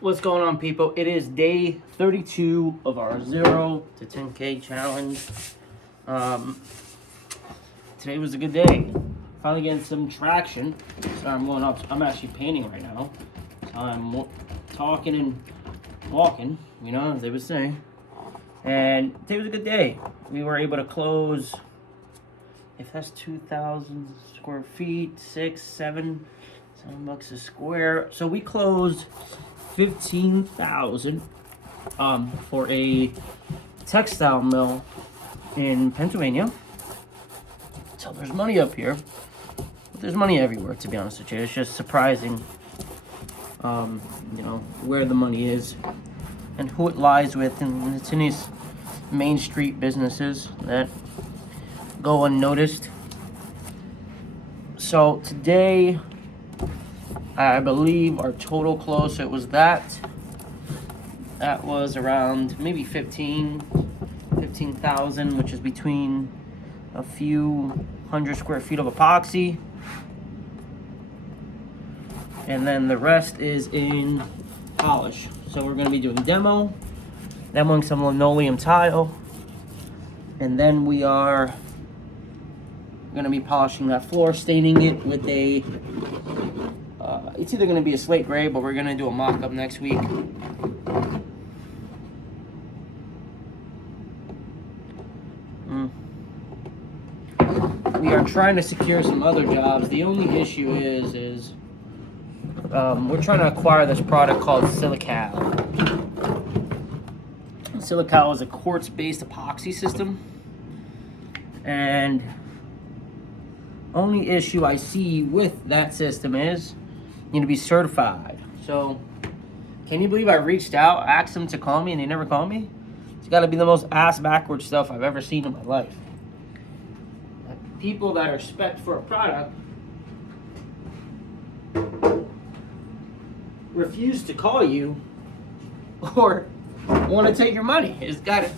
What's going on, people? It is day 32 of our 0 to 10K challenge. Today was a good day. Finally getting some traction. So I'm going up. I'm actually painting right now. So I'm talking and walking, you know, as they would say. And today was a good day. We were able to close, if that's 2,000 square feet, $7 bucks a square. So we closed 15,000 for a textile mill in Pennsylvania. So there's money up here, but there's money everywhere, to be honest with you. It's just surprising, you know, where the money is and who it lies with, and it's in these main street businesses that go unnoticed. So today, I believe our total close, so it was that was around maybe 15,000, which is between a few hundred square feet of epoxy, and then the rest is in polish. So we're going to be doing demoing some linoleum tile, and then we are going to be polishing that floor, staining it with a it's either going to be a slate gray, but we're going to do a mock-up next week. We are trying to secure some other jobs. The only issue is we're trying to acquire this product called Silical. Silical is a quartz-based epoxy system, and only issue I see with that system is you need to be certified. So, can you believe I reached out, asked them to call me, and they never called me? It's got to be the most ass-backwards stuff I've ever seen in my life. People that are spec'd for a product refuse to call you or want to take your money. It's got to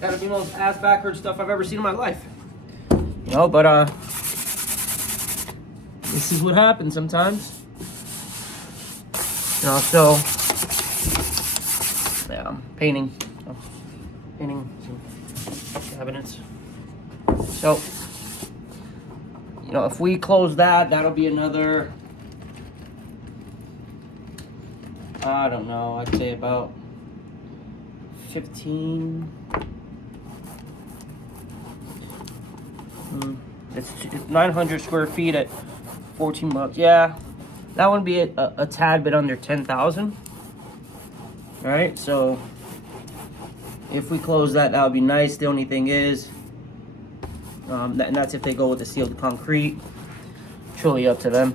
be the most ass-backwards stuff I've ever seen in my life. You know, but this is what happens sometimes. You know, so yeah, I'm painting some cabinets. So, you know, if we close that, that'll be another, I don't know, I'd say about 15. It's 900 square feet at 14 bucks. Yeah, that would be a tad bit under 10,000. All right, so if we close that, that would be nice. The only thing is, and that's if they go with the sealed concrete. Truly up to them.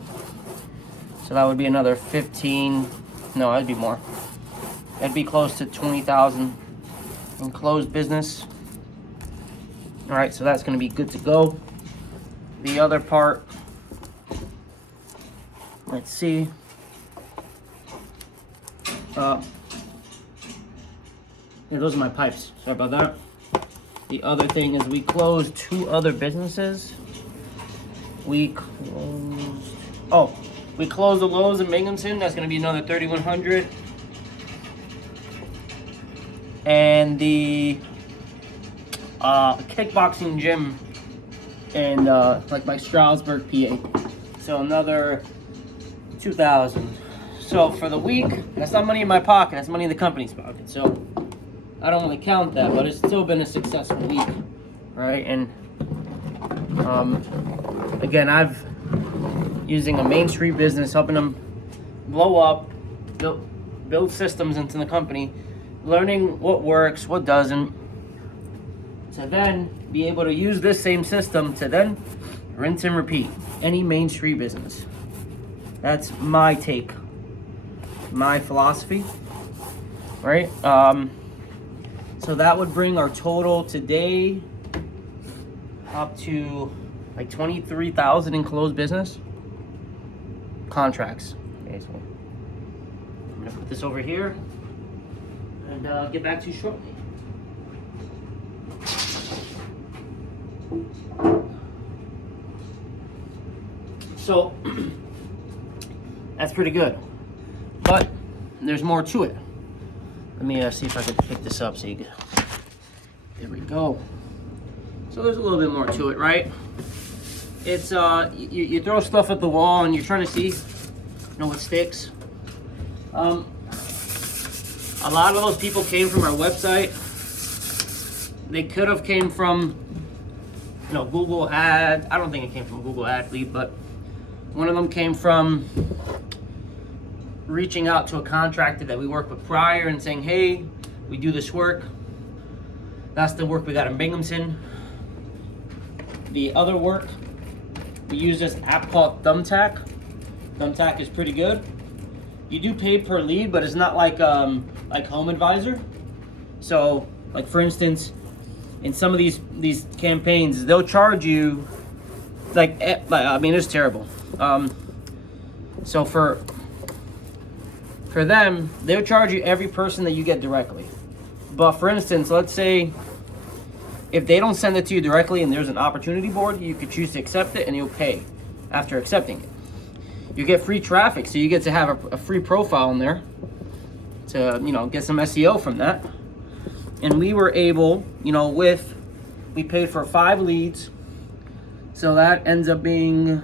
So that would be another 15. No, that'd be more. That'd be close to 20,000 in closed business. All right, so that's going to be good to go. The other part, let's see. Yeah, those are my pipes. Sorry about that. The other thing is we closed 2 other businesses. We closed the Lowe's in Binghamton. That's going to be another 3,100. And the kickboxing gym in like by Stroudsburg, PA. So another 2,000. So for the week, that's not money in my pocket. That's money in the company's pocket. So I don't really count that, but it's still been a successful week, right? And again, I've using a Main Street business, helping them blow up, build systems into the company, learning what works, what doesn't, to then be able to use this same system to then rinse and repeat any Main Street business. That's my take, my philosophy, right? So that would bring our total today up to like 23,000 in closed business contracts, basically. I'm gonna put this over here and get back to you shortly. So that's pretty good. But there's more to it. Let me see if I can pick this up so you can. There we go. So there's a little bit more to it, right? It's you throw stuff at the wall and you're trying to see, what sticks. A lot of those people came from our website. They could have came from, Google Ad. I don't think it came from Google Ad lead, but one of them came from reaching out to a contractor that we worked with prior and saying, hey, we do this work. That's the work we got in Binghamton. The other work, we use this app called Thumbtack. Thumbtack is pretty good. You do pay per lead, but it's not like Home Advisor. So, like for instance, in some of these campaigns, they'll charge you it's terrible. So for them, they'll charge you every person that you get directly. But for instance, let's say if they don't send it to you directly and there's an opportunity board, you could choose to accept it and you'll pay after accepting it. You get free traffic, so you get to have a free profile in there to, get some SEO from that. And we were able, we paid for 5 leads. So that ends up being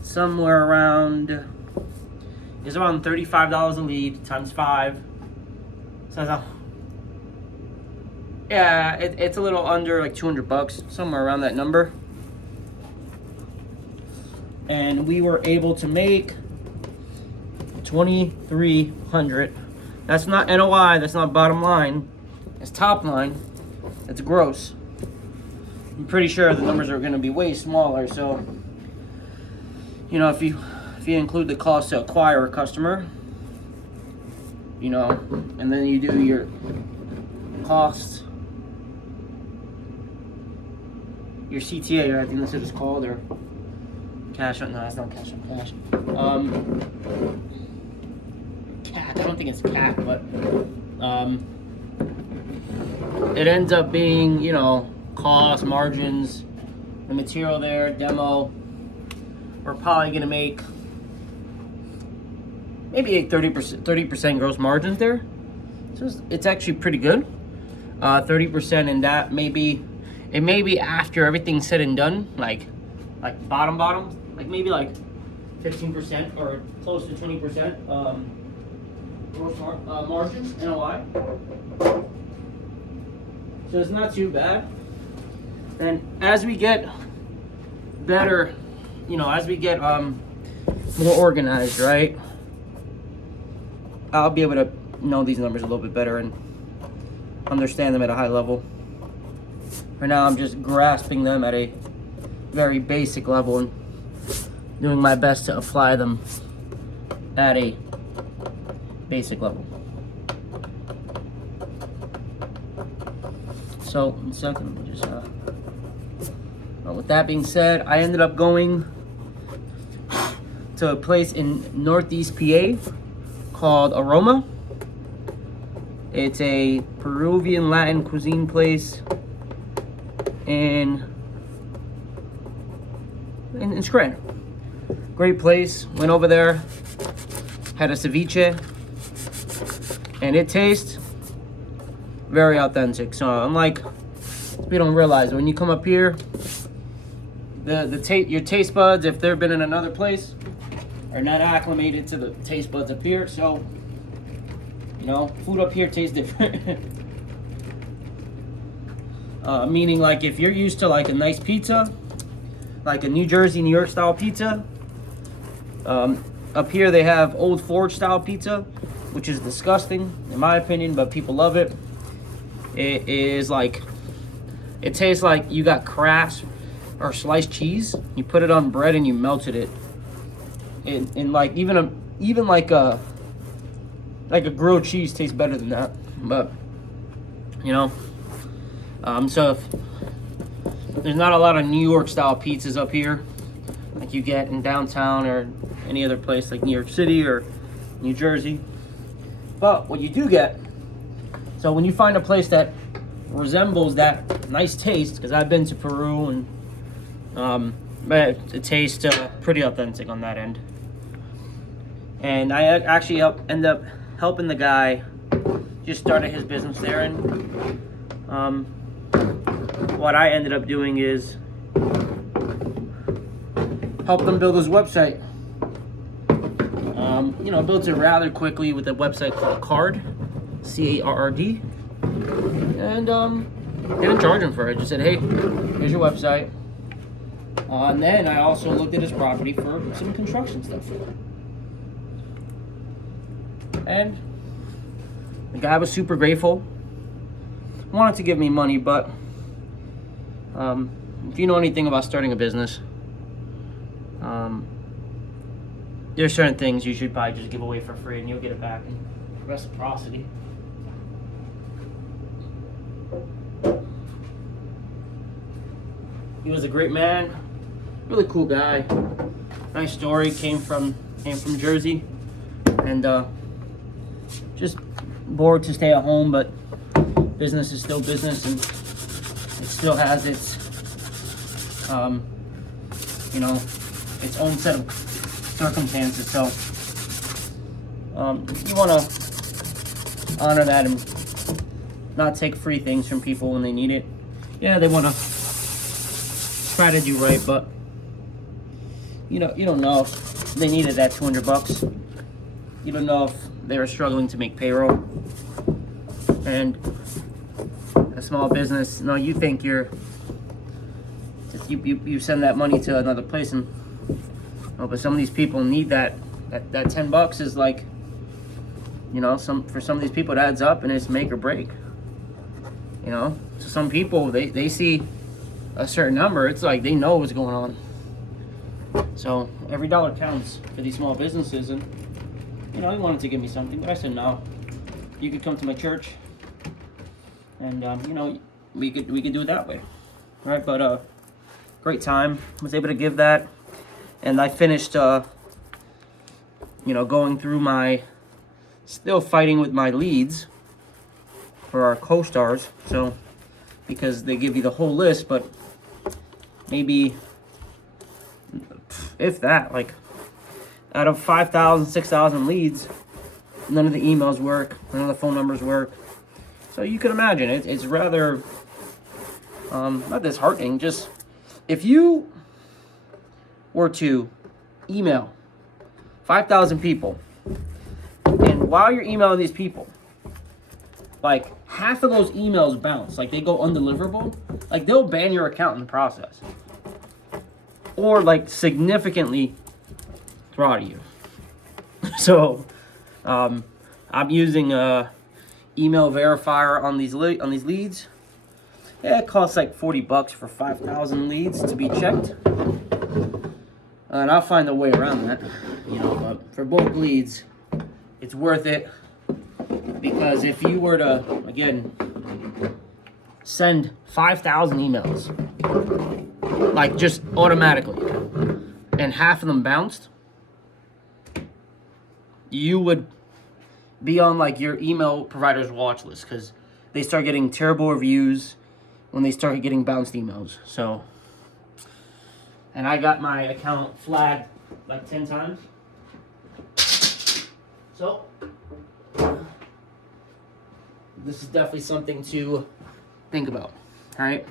somewhere around, it's around $35 a lead times 5. So it's a little under like $200, somewhere around that number. And we were able to make $2,300. That's not NOI, that's not bottom line. It's top line. It's gross. I'm pretty sure the numbers are going to be way smaller. So, if you include the cost to acquire a customer, and then you do your cost, your CTA, I think that's what it's called, or cash on, no, it's not cash on cash. CAC, I don't think it's CAC, but it ends up being, cost, margins, the material there, demo. We're probably gonna make maybe a 30% gross margins there. So it's actually pretty good. 30% in that, it may be after everything's said and done, like bottom, like maybe like 15% or close to 20% gross margin, NOI. So it's not too bad. And as we get better, as we get more organized, right, I'll be able to know these numbers a little bit better and understand them at a high level. Right now I'm just grasping them at a very basic level and doing my best to apply them at a basic level. So, one second, let me just, with that being said, I ended up going to a place in Northeast PA called Aroma. It's a Peruvian Latin cuisine place in Scranton. Great place. Went over there, had a ceviche, and it tastes very authentic. So unlike, we don't realize when you come up here, your taste buds, if they've been in another place, are not acclimated to the taste buds up here. So, food up here tastes different. Meaning, like, if you're used to like a nice pizza, like a New Jersey, New York style pizza, up here they have Old Forge style pizza, which is disgusting in my opinion, but people love it. It is like, it tastes like you got Kraft or sliced cheese, you put it on bread and you melted it. And like even like a grilled cheese tastes better than that. But so if there's not a lot of New York style pizzas up here like you get in downtown or any other place like New York City or New Jersey. But what you do get, so when you find a place that resembles that nice taste, because I've been to Peru and it tastes pretty authentic on that end. And I actually end up helping the guy just started his business there. And what I ended up doing is help them build his website. Built it rather quickly with a website called Card, C-A-R-R-D. And didn't charge him for it. Just said, hey, here's your website. And then I also looked at his property for some construction stuff. And the guy was super grateful. Wanted to give me money, but if you know anything about starting a business, there's certain things you should probably just give away for free and you'll get it back in reciprocity. He was a great man, really cool guy. Nice story. Came from Jersey, and just bored to stay at home, but business is still business, and it still has its its own set of circumstances. So you want to honor that and not take free things from people when they need it. Yeah, they want to try to do right, but you don't know if they needed that $200. You don't know if they were struggling to make payroll. And a small business, you think you send that money to another place, and but some of these people need that $10 is like, for some of these people it adds up and it's make or break. To some people, they see a certain number, it's like they know what's going on. So every dollar counts for these small businesses, and he wanted to give me something, but I said no. You could come to my church, and we could do it that way, right? But great time. Was able to give that, and I finished going through still fighting with my leads for our co-stars. So because they give you the whole list, but maybe if that, like out of 5,000, 6,000 leads, none of the emails work, none of the phone numbers work. So you can imagine it's rather not disheartening. Just if you were to email 5,000 people, and while you're emailing these people, like half of those emails bounce, like they go undeliverable, like they'll ban your account in the process, or like significantly throttle you. So I'm using email verifier on these leads. Yeah, it costs like $40 for 5,000 leads to be checked, and I'll find a way around that. But for bulk leads, it's worth it, because if you were to again send 5,000 emails, like just automatically, and half of them bounced, you would be on like your email provider's watch list, because they start getting terrible reviews when they start getting bounced emails. So, and I got my account flagged like 10 times. So this is definitely something to think about. All right.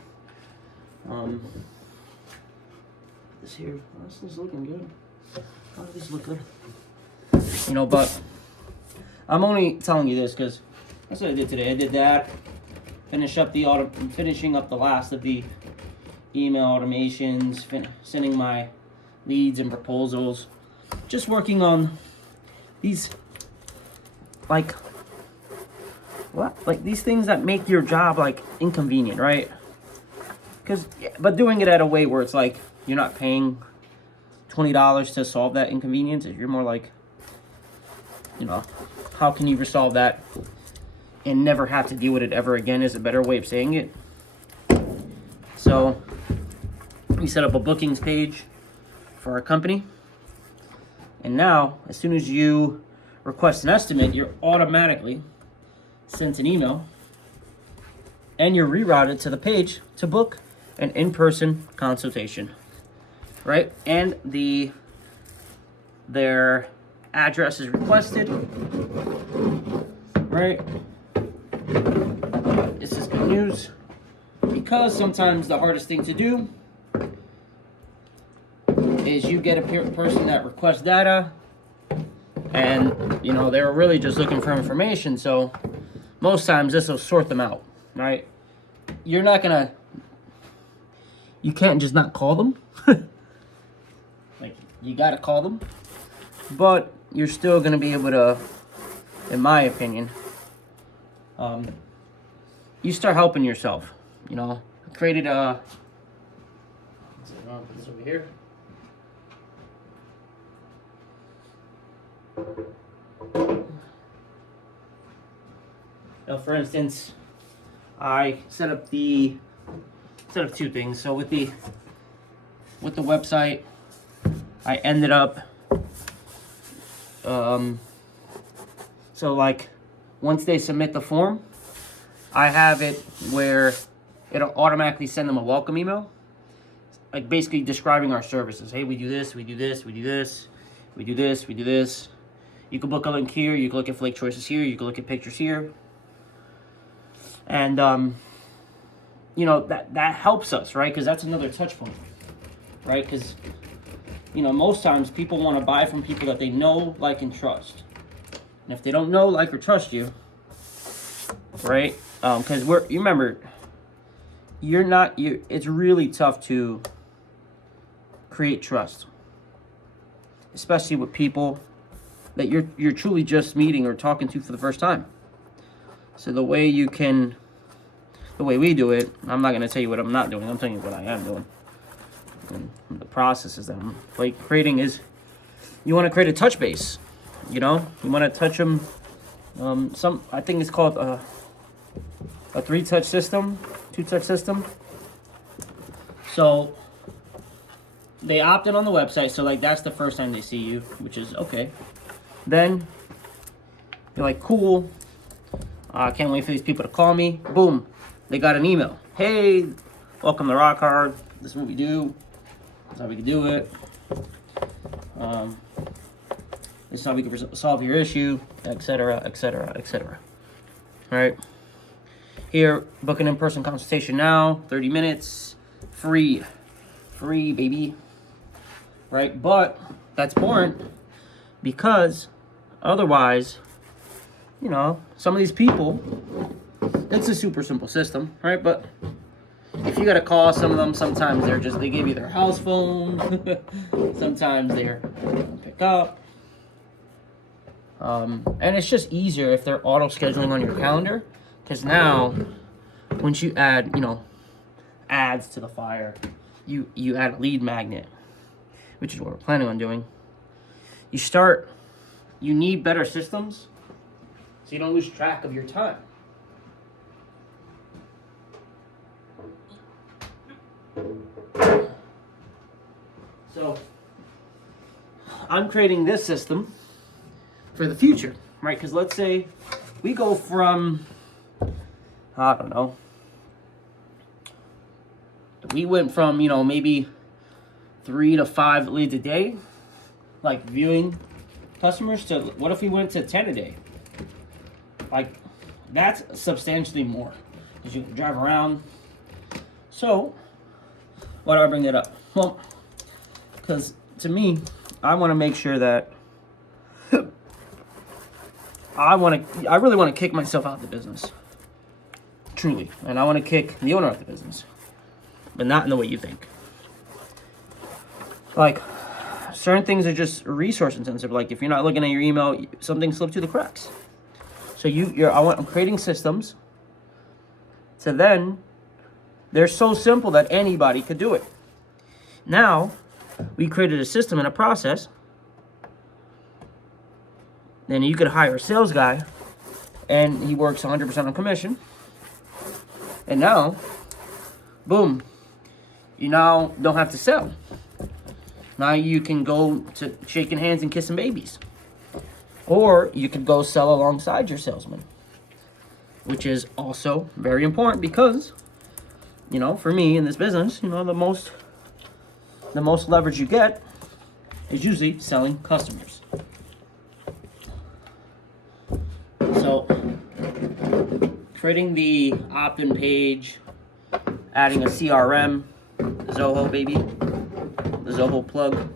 This here, this is looking good. How does this look good? But I'm only telling you this because that's what I did today. I did that. Finishing up the last of the email automations, sending my leads and proposals. Just working on these, like these things that make your job like inconvenient, right? But doing it at a way where it's like you're not paying $20 to solve that inconvenience. You're more like, how can you resolve that and never have to deal with it ever again is a better way of saying it. So we set up a bookings page for our company, and now as soon as you request an estimate, you're automatically sent an email and you're rerouted to the page to book an in-person consultation, right? And their address is requested, right? This is good news, because sometimes the hardest thing to do is you get a person that requests data, and you know they're really just looking for information. So most times this will sort them out, right? You can't just not call them. Like, you gotta call them, but you're still gonna be able to, in my opinion, you start helping yourself. You know, I created a. Put this over here. Now, for instance, I set up two things. So with the website, I ended up so like once they submit the form, I have it where it'll automatically send them a welcome email, like basically describing our services. Hey, we do this, we do this, we do this, we do this, we do this. You can book a link here, you can look at flake choices here, you can look at pictures here. And you know, that helps us, right? Because that's another touch point, right? Because you know, most times people want to buy from people that they know, like, and trust. And if they don't know, like, or trust you, right? Because you remember, it's really tough to create trust, especially with people that you're truly just meeting or talking to for the first time. So the way we do it, I'm not going to tell you what I'm not doing. I'm telling you what I am doing. And the processes that I'm creating is, you want to create a touch base. You know, you want to touch them. I think it's called a 3-touch system, 2-touch system. So they opt in on the website. So like that's the first time they see you, which is okay. Then you're like, cool. I can't wait for these people to call me. Boom, they got an email. Hey, welcome to Rock Hard. This is what we do. This is how we can do it. This is how we can solve your issue, etc., etc., etc. All right. Here, book an in-person consultation now. 30 minutes, free, baby. Right, but that's important because otherwise, you know, some of these people, it's a super simple system, right? But if you gotta call some of them, sometimes they give you their house phone. Sometimes they don't pick up. And it's just easier if they're auto scheduling on your calendar, because now once you add, you know, ads to the fire, you add a lead magnet, which is what we're planning on doing. You need better systems so you don't lose track of your time. So I'm creating this system for the future, right? Because let's say we go from, I don't know, we went from, you know, maybe 3 to 5 leads a day, like viewing customers, to what if we went to 10 a day? Like, that's substantially more because you can drive around. So why do I bring that up? Well, because to me, I want to make sure that I really want to kick myself out of the business, truly, and I want to kick the owner out of the business, but not in the way you think. Like, certain things are just resource intensive. Like, if you're not looking at your email, something slipped through the cracks. So I'm creating systems. So then, they're so simple that anybody could do it. Now, we created a system and a process. Then you could hire a sales guy, and he works 100% on commission. And now, boom, you now don't have to sell. Now you can go to shaking hands and kissing babies. Or you could go sell alongside your salesman, which is also very important because, you know, for me in this business, you know, the most leverage you get is usually selling customers. So creating the opt-in page, adding a CRM, Zoho baby, the Zoho plug.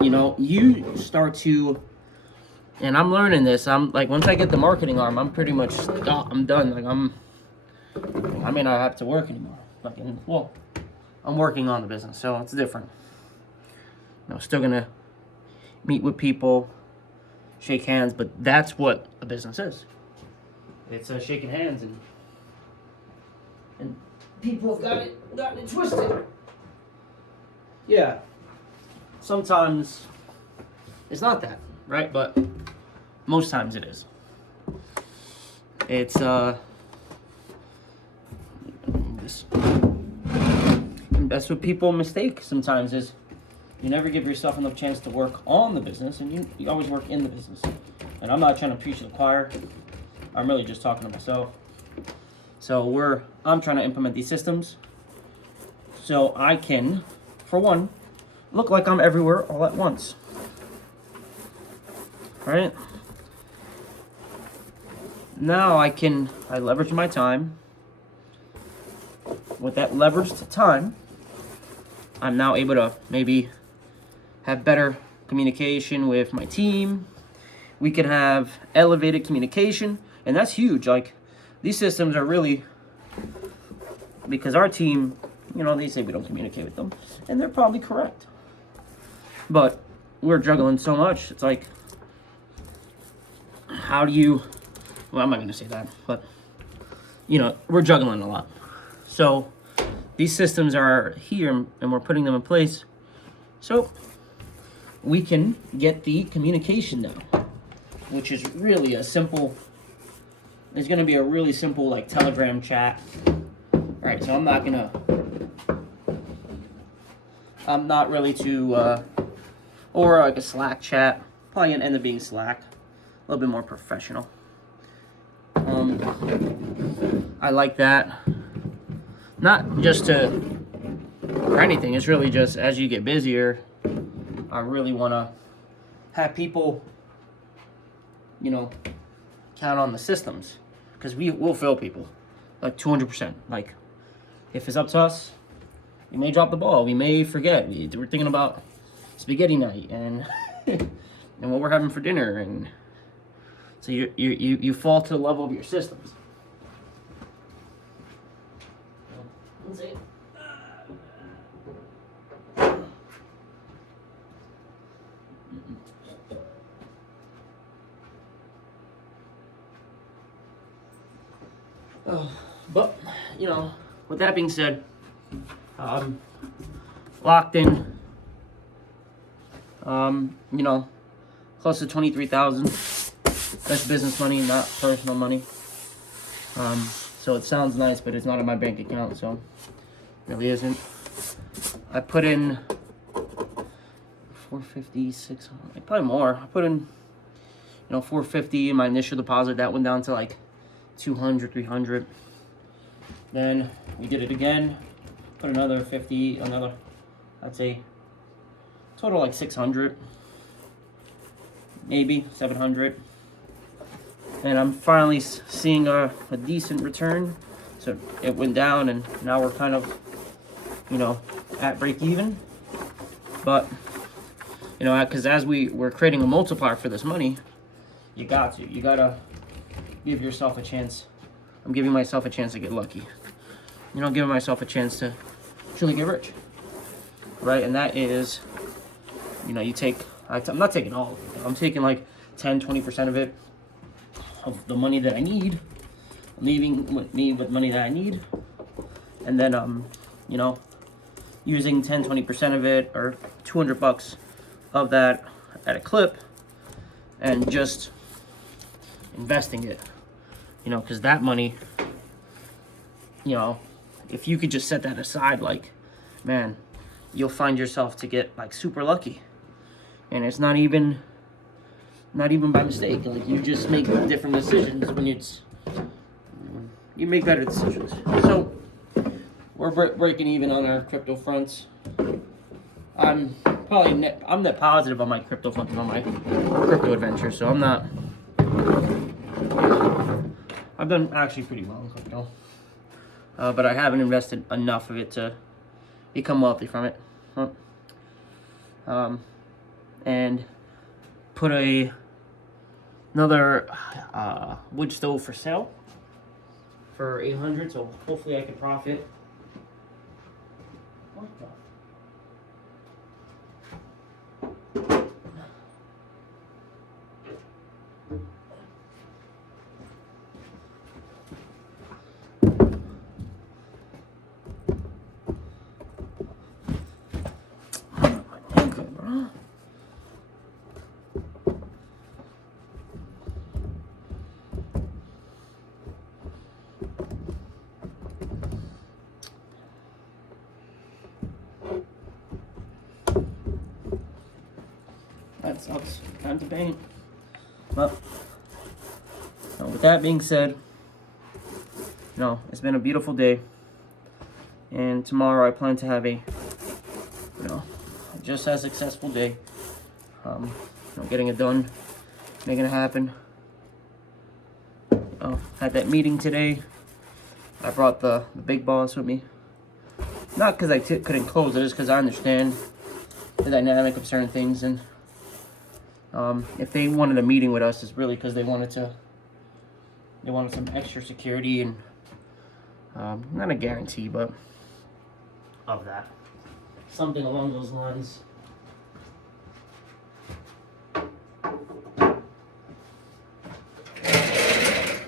You know, you start to, and I'm learning this. I'm like, once I get the marketing arm, I'm pretty much, I'm done. Like I may not have to work anymore. Like, well, I'm working on the business, so it's different. You know, still gonna meet with people, shake hands, but that's what a business is. It's shaking hands, and people have gotten it twisted. Yeah. Sometimes it's not that, right? But most times it is. It's this. And that's what people mistake sometimes, is you never give yourself enough chance to work on the business, and you always work in the business. And I'm not trying to preach to the choir. I'm really just talking to myself. So I'm trying to implement these systems so I can, for one, look like I'm everywhere all at once. Right? Now I leverage my time. With that leveraged time, I'm now able to maybe have better communication with my team. We can have elevated communication, and that's huge. Like, these systems are really, because our team, you know, they say we don't communicate with them, and they're probably correct. But we're juggling so much. It's like, how do you, well, I'm not going to say that, but, you know, we're juggling a lot. So these systems are here, and we're putting them in place so we can get the communication down, which is really a simple, it's going to be a really simple, like, Telegram chat. All right, so I'm not really too, or like a Slack chat. Probably gonna end up being Slack, a little bit more professional. I like that. Not just for anything. It's really just as you get busier, I really want to have people, you know, count on the systems, because we will fail people, like 200%. Like, if it's up to us, we may drop the ball. We may forget. We're thinking about spaghetti night and and what we're having for dinner, and so you fall to the level of your systems. Let's see. But, you know, with that being said, locked in, you know, close to 23,000. That's business money, not personal money. So it sounds nice, but it's not in my bank account, so it really isn't. I put in 450, 600, probably more. I put in, you know, 450 in my initial deposit. That went down to like 200, 300. Then we did it again. Put another 50, I'd say, total like 600, maybe 700. And I'm finally seeing a decent return. So it went down, and now we're kind of, you know, at break even. But, you know, because as we're creating a multiplier for this money, you gotta give yourself a chance. I'm giving myself a chance to get lucky. You know, giving myself a chance to truly get rich, right? And that is, you know, I'm not taking all of it. I'm taking like 10-20% of it, of the money that I need, leaving with money that I need, and then you know, using 10-20% of it, or $200 of that at a clip, and just investing it, you know, because that money, you know, if you could just set that aside, like, man, you'll find yourself to get like super lucky. And it's not even by mistake. Like, you just make different decisions when you make better decisions. So we're breaking even on our crypto fronts. I'm I'm net positive on my crypto funds, on my crypto adventure, so I'm not. I've done actually pretty well in crypto, but I haven't invested enough of it to become wealthy from it. And put another wood stove for sale for $800, so hopefully I can profit. What the? That sucks. Time to paint. Well, with that being said, it's been a beautiful day, and tomorrow I plan to have a, just as successful day. Getting it done, making it happen. Had that meeting today. I brought the big boss with me. Not because I couldn't close it, just because I understand the dynamic of certain things, and if they wanted a meeting with us, it's really because they wanted some extra security and not a guarantee, but of that, something along those lines.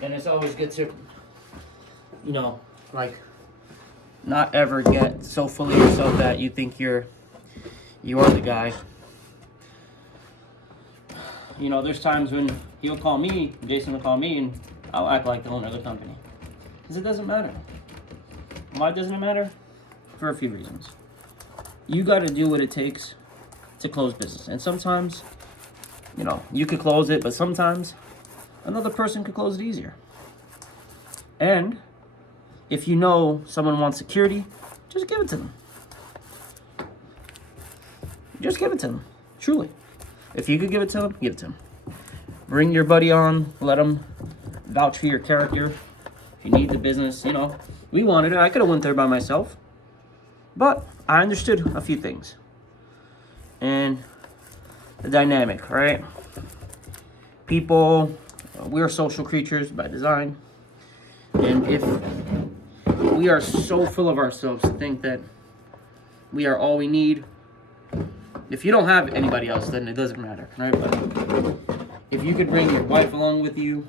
And it's always good to, not ever get so full of yourself that you think you are the guy. There's times when he'll call me, Jason will call me, and I'll act like the owner of the company. Because it doesn't matter. Why doesn't it matter? For a few reasons. You got to do what it takes to close business. And sometimes, you could close it, but sometimes another person could close it easier. And if someone wants security, just give it to them. Just give it to them. Truly. If you could give it to them, give it to them. Bring your buddy on. Let him vouch for your character. If you need the business, we wanted it. I could have went there by myself. But I understood a few things. And the dynamic, right? People, we're social creatures by design. And if we are so full of ourselves to think that we are all we need, if you don't have anybody else, then it doesn't matter, right? But if you could bring your wife along with you,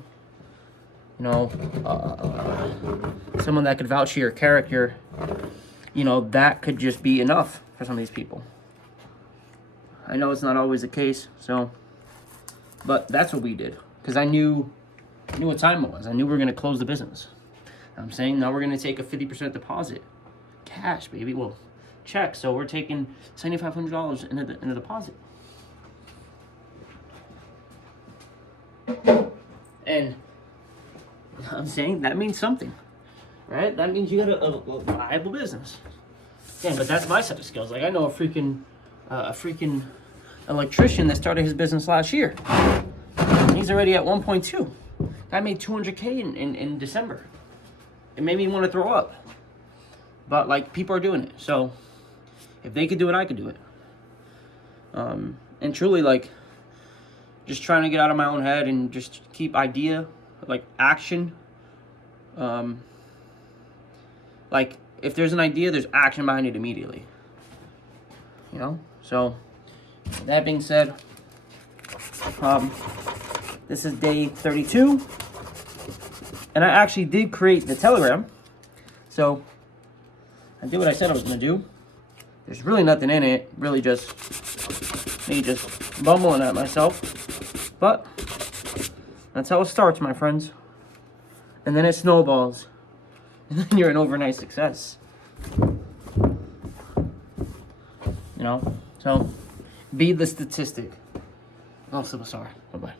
someone that could vouch for your character, that could just be enough for some of these people. I know it's not always the case, but that's what we did. Because I knew what time it was. I knew we were going to close the business. I'm saying now we're going to take a 50% deposit. Cash, baby. Well, check. So we're taking $7,500 in a deposit. And I'm saying that means something, right? That means you got a viable business. Yeah, but that's my set of skills. Like I know a freaking electrician that started his business last year. He's already at 1.2. Guy made $200K in December. It made me want to throw up. But people are doing it. So if they could do it, I could do it. And truly just trying to get out of my own head and just keep action. If there's an idea, there's action behind it immediately. So that being said, this is day 32. And I actually did create the Telegram. So I did what I said I was going to do. There's really nothing in it. Really just me just bumbling at myself. But that's how it starts, my friends. And then it snowballs. And then you're an overnight success. So be the statistic. Oh, so sorry. Bye-bye.